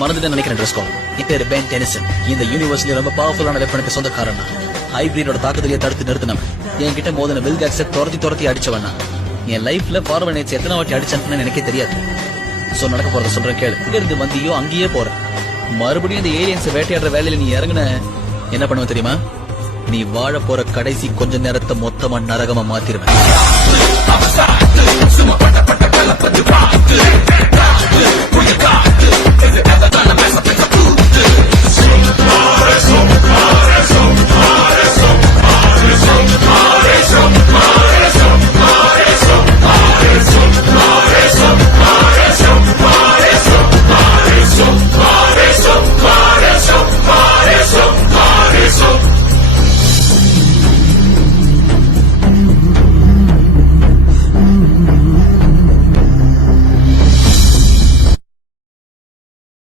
மறந்துட்டு நினைக்கிறேன் dress code. என் பேரு பென் டெனிசன். இந்த யூனிவர்ஸ்ல ரொம்ப பவர்ஃபுல்லான வெப்பனுக்கு சொந்தக்காரன். ஹைபிரிடோட தாக்குதலையே தடுத்து நிறுத்தினவன். என்கிட்ட மோதின வில் ஜாக்ஸை துரத்தி அடிச்சவன். என் லைஃப்ல ஃபார்வர்ட் நைட்ஸ் எத்தனை வாட்டி அடிச்சேன்னு எனக்கே தெரியாது. சோ நடக்க போறத சொல்றேன் கேளு. இங்க இருந்து வந்தியோ அங்கேயே போறேன். மறுபடியும் இந்த ஏலியன்ஸ் வேட்டையாடுற வேலையில நீ இறங்குன என்ன பண்ணுவ தெரியுமா? நீ வாழ போற கடைசி கொஞ்ச நேரத்தை மொத்தமா நரகமா மாத்திருவேன். சும்மா பட்ட